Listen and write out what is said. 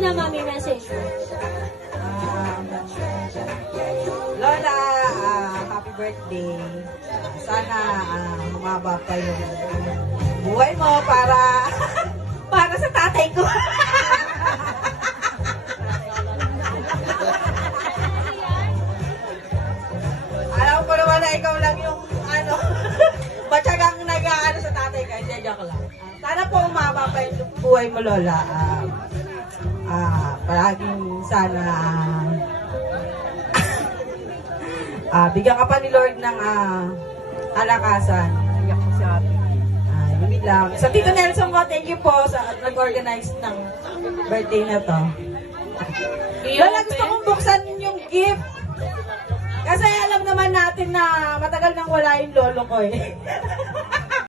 naman may message mo. Lola, happy birthday. Sana humaba pa yung buhay mo para para sa tatay ko. Alam ko naman na ikaw lang yung matyagang nag-aano sa tatay ko. Hindi, joke lang. Sana po umaba pa yung buhay mo, Lola. Palaging sana bigyan ka pa ni Lord ng alakasan. Iyak ko si ate. Yun lang. Sa Tito Nelson ko, thank you po sa nag-organize ng birthday na to. Lola, gusto kong buksan yung gift. Kasi alam naman natin na matagal nang wala yung lolo ko eh.